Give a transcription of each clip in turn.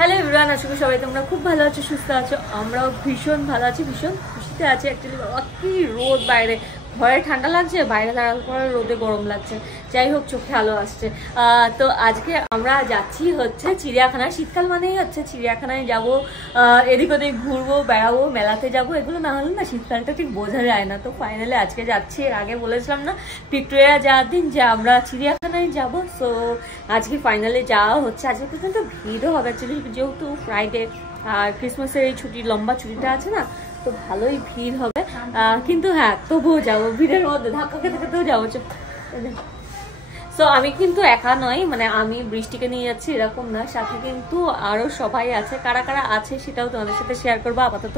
Hello everyone, আশা করি সবাই তোমরা খুব ভালো আছো, সুস্থ আছো। আমরাও ভীষণ ভালো আছি, ভীষণ খুশিতে আছি। অ্যাকচুয়ালি বাবা কি রোদ বাইরে, ঘরে ঠান্ডা লাগছে, বাইরে দাঁড়ানোর পরে রোদে গরম লাগছে। যাই হোক, চোখে আলো আসছে। তো আজকে আমরা যাচ্ছি হচ্ছে চিড়িয়াখানা। শীতকাল মানেই হচ্ছে চিড়িয়াখানায় যাব, এদিক ওদিক ঘুরবো, বেড়াবো, মেলাতে যাব। এগুলো না হলে না শীতকালটা ঠিক বোঝা যায় না। তো ফাইনালি আজকে যাচ্ছি। এর আগে বলেছিলাম না ভিক্টোরিয়া যাওয়ার দিন যে আমরা চিড়িয়াখানায় যাব। সো আজকে ফাইনালি যাওয়া হচ্ছে। আজকে পর্যন্ত ভিড়ও হবে অ্যাকচুয়ালি, যেহেতু ফ্রাইডে আর ক্রিসমাসের এই ছুটি, লম্বা ছুটিটা আছে না, তো ভালোই ভিড় হবে। কিন্তু হ্যাঁ, তবুও যাবো, ভিড়ের মধ্যে ধাক্কা খেতে খেতেও যাবো। সো আমি কিন্তু একা নয়, মানে আমি বৃষ্টিকে নিয়ে যাচ্ছি এরকম না, সাথে কিন্তু আরো সবাই আছে। কারা কারা আছে সেটাও তোমাদের সাথে শেয়ার করবো। আপাতত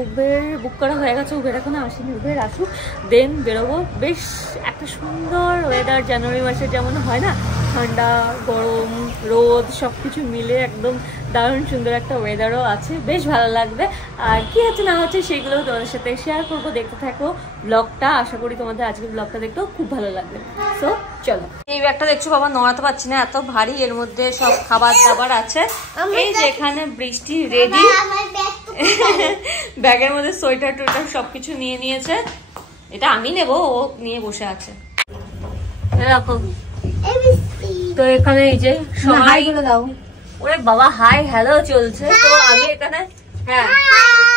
উবের বুক করা হয়ে গেছে, উবের এখনো আসেনি, উবের আসুক দেন বেরোবো। বেশ একটা সুন্দর ওয়েদার, জানুয়ারি মাসে যেমন হয় না, ঠান্ডা গরম রোদ সবকিছু মিলে একদম দারুণ সুন্দর একটা ওয়েদারও আছে, বেশ ভালো লাগবে। আর কি হচ্ছে না হচ্ছে সেগুলো তোমাদের সাথে শেয়ার করবো, দেখতে থাকো ব্লগটা। আশা করি তোমাদের আজকের ব্লগটা দেখতেও খুব ভালো লাগবে। সো চলো। এই ব্যাগটা দেখছো বাবা, নড়াতে পারছি না, এত ভারী। এর মধ্যে সব খাবার দাবার আছে। এই যে এখানে বৃষ্টি রেডি, ব্যাগের মধ্যে সোয়েটার টোয়েটার সবকিছু নিয়ে নিয়েছে। এটা আমি নেবো, ও নিয়ে বসে আছে। এরকম তো এখানে এই যে সবাই দাও। ওরে বাবা, হাই হ্যালো চলছে। তো আমি এখানে হ্যাঁ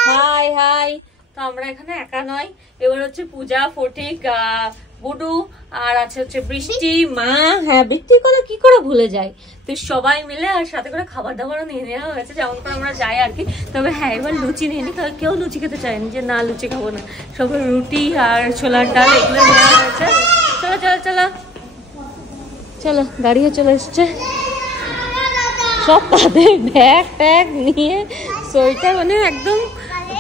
হাই হাই। তো আমরা এখানে একা নয়, এবার হচ্ছে পূজা, ফটিক, বুডু আর আছে হচ্ছে বৃষ্টি, মা। হ্যাঁ, বৃষ্টির কথা কি করে ভুলে যায়। তো সবাই মিলে আর সাথে করে খাবার দাবারও নিয়ে নেওয়া হয়েছে, যেমন করে আমরা যাই আর কি। তবে হ্যাঁ, এবার লুচি নিয়ে নিই, কারণ কেউ লুচি খেতে চায়নি যে না লুচি খাবো না, সবাই রুটি আর ছোলার ডাল এগুলো নেওয়া হয়েছে। চলো চলো চলো চলো, গাড়িও চলে এসছে। সব তাদের ব্যাগ ট্যাগ নিয়ে সোয়েটার, মানে একদম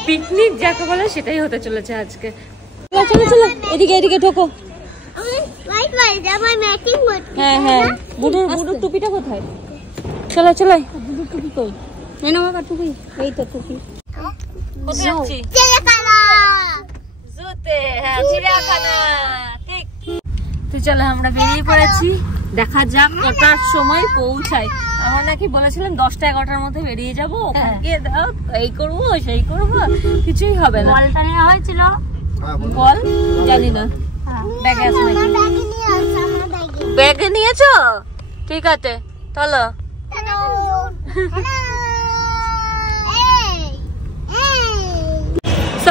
পিকনিক যাকে বলে সেটাই হতে চলেছে আজকে। চলো চলো চলো, এদিকে এদিকে ঢোকো। হ্যাঁ হ্যাঁ, বুডুর টুপিটা কোথায়? চলো চলো, বুডুর টুপি কই? নেন আমার টুপি, এই তো টুপি। কোথায় যাচ্ছি? জুতে, হ্যাঁ চিড়িয়াখানা, ঠিক। তো চলো, আমরা বেরিয়ে পড়েছি। দেখা যাক কটার সময় পৌঁছাই। আমরা নাকি বলেছিলাম 10টা-11টার মধ্যে বেরিয়ে যাবো। ওখানে গিয়ে দাও এই করবো সেই করবো, কিছুই হবে না। বলটা নেওয়া হয়েছিল, বল জানি না ব্যাগে আছে নাকি। ব্যাগে নিয়েছো? ঠিক আছে চলো।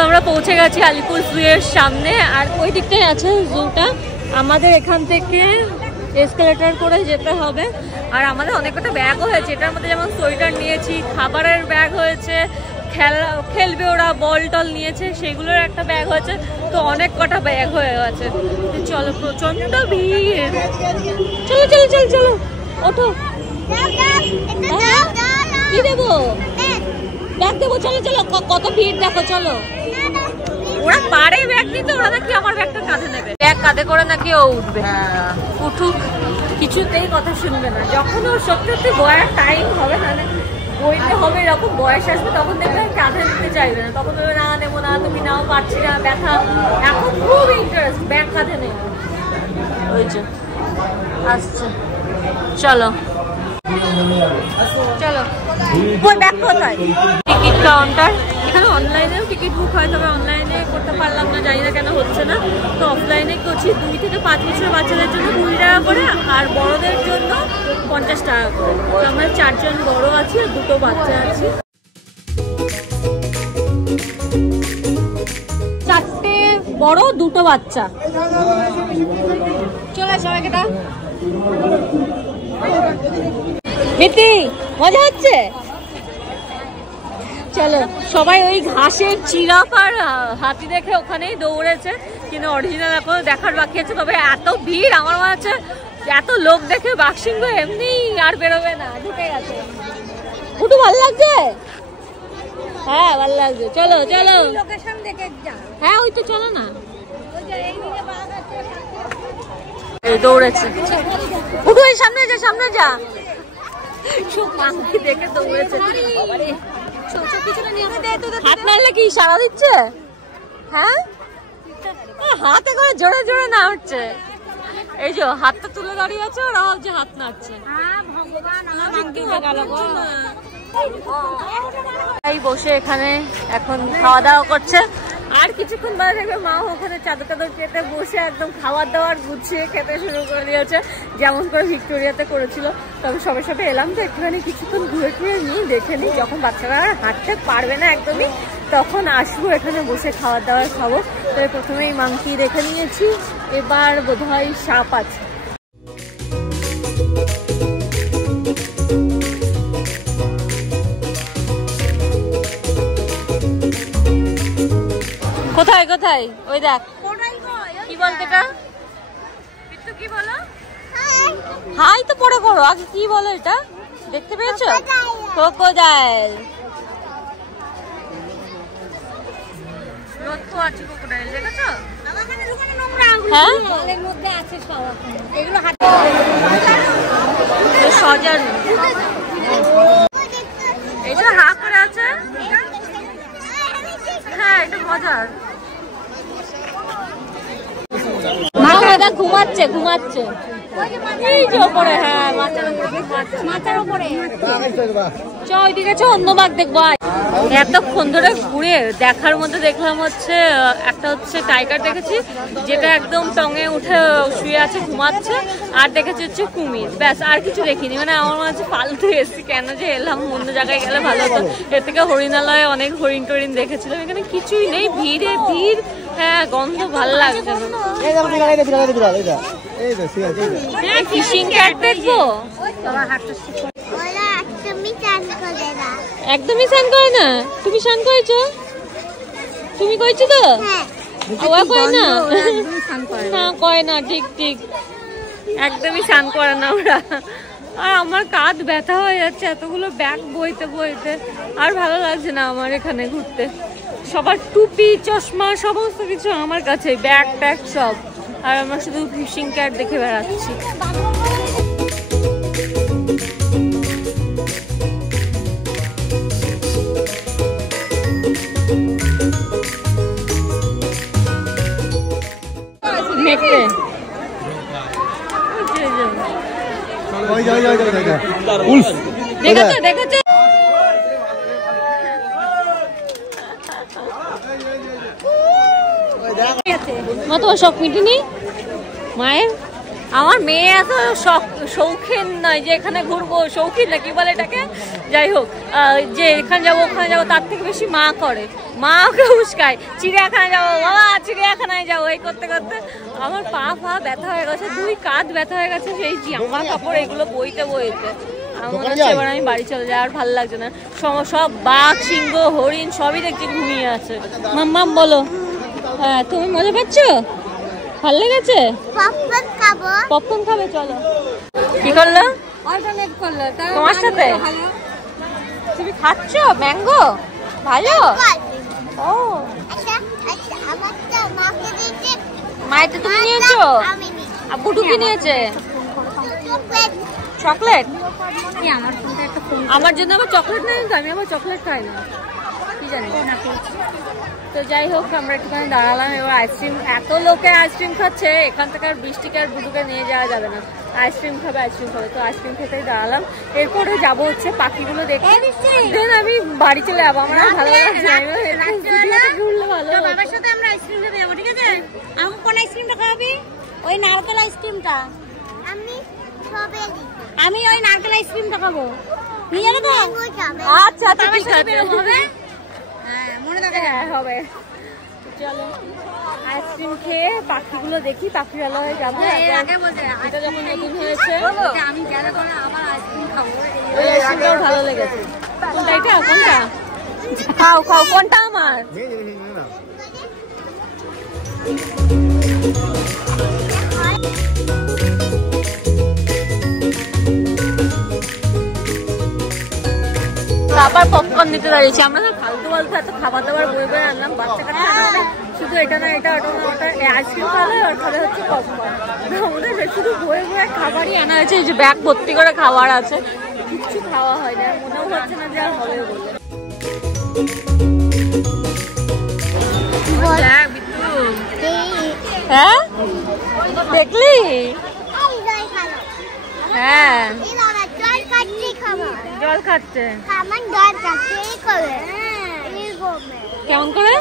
আমরা পৌঁছে গেছি আলিপুর জুয়ের সামনে। আর ওই দিকটাই আছে জুটা। আমাদের এখান থেকে এসকেলেটর করে যেতে হবে। আর আমাদের অনেক কটা ব্যাগও হয়েছে, এটার মধ্যে যেমন সোয়েটার নিয়েছি, খাবারের ব্যাগ হয়েছে, খেলবে ওরা, বল টল নিয়েছে, সেগুলোর একটা ব্যাগ হয়েছে। তো অনেক কটা ব্যাগ হয়ে গেছে। চলো, প্রচন্ড ভিড়। চলো চলো চলো চলো, ওঠো। কি দেবো? ব্যাগ দেবো, চলো চলো। কত ভিড় দেখো, চলো। ওরা পারে ব্যাগ নিতে, ওরা নাকি আমার ব্যাগটা কাঁধে নেবে। ব্যাগ কাঁধে করে নাকি ও উঠবে। উঠুক, কিছুতেই কথা শুনবে না। যখন ওর সত্যি বয়ার টাইম হবে, মানে বইতে হবে, এরকম বয়স আসবে, তখন দেখবে কাঁধে নিতে চাইবে না। তখন বলবে না নেবো না, তুমি নাও, পারছি না, ব্যথা। এখন খুব ইন্টারেস্ট ব্যাগ কাঁধে নেই। ওই যে আসছে, চলো চলো। ওই ব্যাগ কোথায়? Ticket counter. এখানে অনলাইনেও টিকিট বুক হয়, তবে অনলাইনে করতে পারলাম না, জানি না কেন হচ্ছে না। তো অফলাইনে করছি। 2 থেকে 5 বছরের বাচ্চাদের জন্য 20 টাকা করে, আর বড়দের জন্য 50 টাকা করে। তো আমরা 4 জন বড় আছি আর 2টো বাচ্চা আছি। 4টে বড়, 2টো বাচ্চা। চলে সবাইকে দাও। মিতি, মজা হচ্ছে? চলো। সবাই ওই ঘাসের জিরাফ আর হাতি দেখে ওখানেই দৌড়েছে, কিন্তু অরিজিনাল এখন দেখার বাকি আছে। তবে এত ভিড়, আমার মনে হচ্ছে এত লোক দেখে বাঘসিংহ এমনি আর বেরোবে না, ঢুকে গেছে। একটু ভালো লাগছে? হ্যাঁ ভালো লাগছে। চলো চলো, হ্যাঁ ওই তো চলো না। এই দৌড়েছে, উঠু, এই সামনে যা, সামনে যা। সব পাখি দেখে দৌড়েছে। হাত নাড়লে কি ইশারা দিচ্ছে? হ্যাঁ, হাতে করে জোরে জোরে না উঠছে। এই যে হাতটা তুলে দাঁড়িয়ে আছে, ওরা ভাবছে হাত নাড়ছে। এই বসে এখানে এখন খাওয়া দাওয়া করছে, আর কিছুক্ষণ বাদে দেখবে মা ওখানে চাদর টাদর পেতে বসে একদম খাবার দাবার গুছিয়ে খেতে শুরু করে দিয়েছে, যেমন করে ভিক্টোরিয়াতে করেছিল। তবে সবে সবে এলাম তো একটুখানি কিছুক্ষণ ঘুরে ফিরে নিই, দেখে নিই, যখন বাচ্চারা হাঁটতে পারবে না একদমই তখন আসবো এখানে বসে খাবার দাবার খাবো। তবে প্রথমেই মাংকি দেখে নিয়েছি, এবার বোধহয় সাপ আছে। কোথায় কোথায়? ওই দেখ, কি বলতে এটা? কি বলো? হাই তো পরে করো, আগে কি বলো এটা? দেখতে পেয়েছো? ক্রোকোডাইল। এটা হা করে আছে। হ্যাঁ, এটা মজার। ঘুমাচ্ছে ঘুমাচ্ছে এই যে ওপরে। হ্যাঁ, মাথার উপরে। চ ওইদিকে চ, অন্য বাঘ দেখবো। এতক্ষণ ধরে ঘুরে দেখার মধ্যে দেখলাম হচ্ছে একটা হচ্ছে টাইগার দেখেছি, যেটা একদম টঙে উঠে শুয়ে আছে ঘুমাচ্ছে, আর দেখেছি হচ্ছে কুমির, ব্যাস। আর কিছু দেখিনি। মানে আমার মনে হচ্ছে ফালতু এসছি, কেন যে এলাম, অন্য জায়গায় গেলে ভালো হতো। এর থেকে হরিণালয়ে অনেক হরিণ টরিণ দেখেছিলাম, এখানে কিছুই নেই, ভিড়ে ভিড়। হ্যাঁ, গন্ধ ভালো লাগছে না। ফিশিং ক্যাট দেখবো, একদমই স্নান করে না। তুমি স্নান করেছো? তুমি করেছো তো? ওরা করে না, না করে না, ঠিক ঠিক, একদমই স্নান করে না ওরা। আর আমার কাঁধ ব্যথা হয়ে যাচ্ছে এতগুলো ব্যাগ বইতে বইতে, আর ভালো লাগছে না আমার এখানে ঘুরতে। সবার টুপি চশমা সমস্ত কিছু আমার কাছে, ব্যাগ ট্যাগ সব, আর আমরা শুধু ফিশিং ক্যাট দেখে বেড়াচ্ছি। দেখেছো দেখেছো? মা তোমার শখ মিটিনি মায়ের? আমার মেয়ে এত শৌখিন নয় যে এখানে ঘুরবো, শৌখিন না কি বলে এটাকে, যাই হোক, যে এখানে যাবো ওখানে যাবো, তার থেকে বেশি মা করে। মা ওকে উস্কায়, চিড়িয়াখানায় যাবো বাবা, চিড়িয়াখানায় যাবো, এই করতে করতে আমার পা ব্যথা হয়ে গেছে, দুই কাঁধ ব্যথা হয়ে গেছে সেই জামা কাপড় এগুলো বইতে বইতে। আমার মনে হচ্ছে এবার আমি বাড়ি চলে যাই, আর ভালো লাগছে না। সব বাঘ সিংহ হরিণ সবই দেখছি ঘুমিয়ে আছে। মাম্মাম বলো। হ্যাঁ, তুমি মজা পাচ্ছ? ভালো লেগেছে? পপকর্ন খাবে? চলো। কি করলো? তোমার সাথে তুমি খাচ্ছ ম্যাঙ্গো? ভালো। ও মায়েরটা তুমি নিয়েছো? বুটু কি নিয়েছে? চকলেট। আমার জন্য আবার চকলেট নেই তো, আমি আবার চকলেট খাই না, কি জানি। তো যাই হোক, আমরা একটুখানি দাঁড়ালাম, এবার আইসক্রিম, এত লোকে আইসক্রিম খাচ্ছে, এখান থেকে আর বৃষ্টিকে আর বুটুকে নিয়ে যাওয়া যাবে না, আইসক্রিম খাবে তো আইসক্রিম খেতেই দাঁড়ালাম। এরপরে যাবো হচ্ছে পাখিগুলো দেখে, দেন আমি বাড়ি চলে যাবো। আমার ভালো লাগছে, বাবার সাথে আমরা আইসক্রিম খেতে যাবো, ঠিক আছে? আমি কোন আইসক্রিমটা খাওয়াবি? ওই নারকেল আইসক্রিমটা। আমি ওই নারকেল আইসক্রিমটা খাবো, নিয়ে যাবো তো? আচ্ছা ঠিক আছে, হ্যাঁ মনে থাকে। হ্যাঁ হবে, চলো আইসক্রিম খেয়ে পাখিগুলো দেখি, পাখিরালয়ে যাবো। এটা যখন নতুন হয়েছে আমি গেলে পরে আবার আইসক্রিম খাবো। ওই আইসক্রিমটাও ভালো লেগেছে। কোনটা এটা? কোনটা? খাও খাও, কোনটা আমার? আবার পপকর্ন নিতে দাঁড়িয়েছি। আমরা না ফালতু ফালতু এত খাবার দাবার বই বই আনলাম, বাচ্চা কাচ্চা শুধু এটা না এটা, ওটা না ওটা, আইসক্রিম খাবে আর খাবে হচ্ছে পপকর্ন। আমাদের শুধু বয়ে বয়ে খাবারই আনা হয়েছে, এই যে ব্যাগ ভর্তি করে খাবার আছে, কিচ্ছু খাওয়া হয়নি, আর মনেও হচ্ছে না যে আর হবে বলে। হ্যাঁ দেখলি? হ্যাঁ জল খাচ্ছে। আমার জল খাচ্ছে এই করে কেমন করে?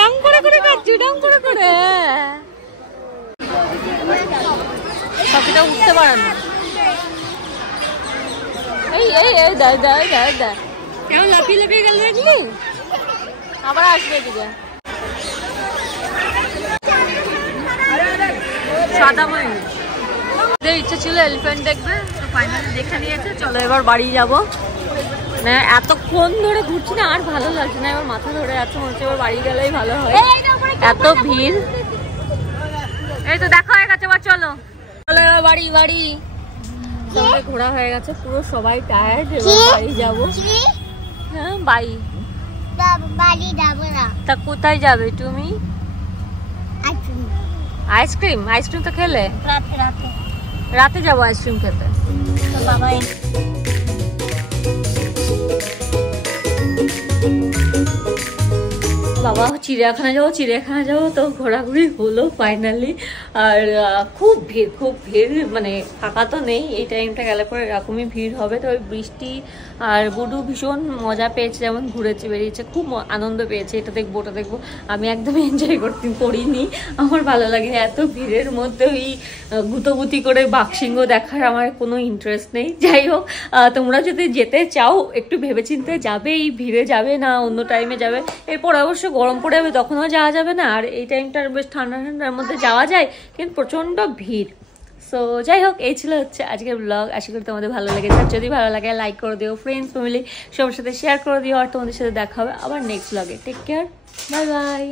রং করে করে খাচ্ছি, রং করে করে। পাখিটা উঠতে পারে না। এই এই এই দাই দাই দাই দাই কেমন লাফিয়ে লাফিয়ে গেল দেখলি? আবার আসবে এদিকে। সাদা ময়ূর ইচ্ছা ছিল এলিফ্যান্ট দেখবে, তো ফাইনালি দেখে নিয়েছে। চলো এবার বাড়ি যাবো। না এতক্ষণ ধরে ঘুরছি না, আর ভালো লাগছে না, এবার মাথা ধরে যাচ্ছে, মনে হচ্ছে এবার বাড়ি গেলেই ভালো হয়, এত ভিড়। এই তো দেখা হয়ে গেছে, এবার চলো চলো এবার বাড়ি বাড়ি। সবাই ঘোরা হয়ে গেছে পুরো, সবাই টায়ার্ড, এবার বাড়ি যাবো। হ্যাঁ বাড়ি বাড়ি যাবো না। তা কোথায় যাবে তুমি? আইসক্রিম? আইসক্রিম তো খেলে, রাতে রাতে রাতে যাবো আইসক্রিম খেতে। বাবা বাবা চিড়িয়াখানা যাবো, চিড়িয়াখানা যাবো, তো ঘোরাঘুরি হলো ফাইনালি। আর খুব ভিড়, খুব ভিড়, মানে ফাঁকা তো নেই। এই টাইমটা গেলে পরে এরকমই ভিড় হবে। তো বৃষ্টি আর বুডু ভীষণ মজা পেয়েছে, যেমন ঘুরেছে বেরিয়েছে, খুব আনন্দ পেয়েছে। এটা দেখবো ওটা দেখবো, আমি একদমই এনজয় করিনি, আমার ভালো লাগেনি। এত ভিড়ের মধ্যে ওই গুতোগুতি করে বাঘসিংহ দেখার আমার কোনো ইন্টারেস্ট নেই। যাই হোক, তোমরা যদি যেতে চাও একটু ভেবেচিন্তে যাবে, এই ভিড়ে যাবে না অন্য টাইমে যাবে। এরপর অবশ্য গরম পড়ে যাবে, তখনও যাওয়া যাবে না। আর এই টাইমটার বেশ ঠান্ডা ঠান্ডার মধ্যে যাওয়া যায়, কিন্তু প্রচণ্ড ভিড়। সো যাই হোক, এই ছিল হচ্ছে আজকের ব্লগ। আশা করি তোমাদের ভালো লেগেছে। যদি ভালো লাগে লাইক করে দিও, ফ্রেন্ডস ফ্যামিলি সবার সাথে শেয়ার করে দিও। আর তোমাদের সাথে দেখা হবে আবার নেক্সট ব্লগে। Take care, bye by.